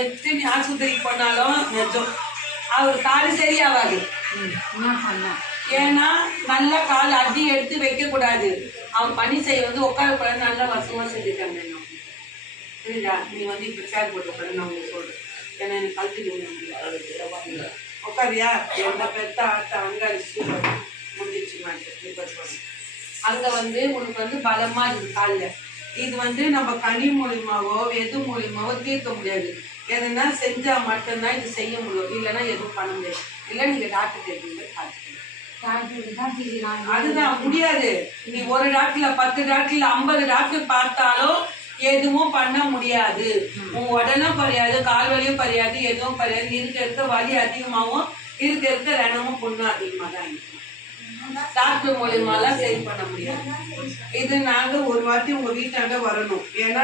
எத்தனை ஆஸ்பத்திரிக்கு போனாலும் நிஜம் அவர் கால் சரியாகாது. ஏன்னா நல்லா கால் அடி எடுத்து வைக்கக்கூடாது. அவன் பணி செய்ய வந்து உட்காரக்கூடாது. நல்லா வசமாக செஞ்சுட்டாங்க. சரிங்களா? நீ வந்து இப்போ சேர் போட்டு உட்காரு, நான் உங்களுக்கு சொல்கிறேன். ஏன்னா எனக்கு கழுத்து உட்காரியா? என்ன பெத்த ஆட்ட அங்காடி சூப்பர் முடிச்சு மாட்டேன். அங்கே வந்து உனக்கு வந்து பலமாக இருக்குது காலில். இது வந்து நம்ம கனி மூலியமாவோ எது மூலியமாவோ தீர்க்க முடியாது. எதுனா செஞ்சால் மட்டும்தான் இது செய்ய முடியும். இல்லைன்னா எதுவும் பண்ண முடியாது. இல்லை நீங்கள் டாக்டர் கேட்குறீங்க அதுதான் முடியாது. நீ ஒரு டாக்டர்ல 10 டாக்டர்ல 50 டாக்டர் பார்த்தாலும் எதுவும் பண்ண முடியாது. உன் உடனே குறையாது, கால் வலியும் குறையாது, எதுவும் குறையாது. இருக்க வலி அதிகமாகவும் இருக்க ரணமும் புண்ணு அதிகமாக தான் இருக்கும். டாக்டர் மூலியமாலாம் சரி பண்ண முடியாது. இது நாங்கள் ஒரு வாட்டி உங்க வீட்டாண்ட வரணும். ஏன்னா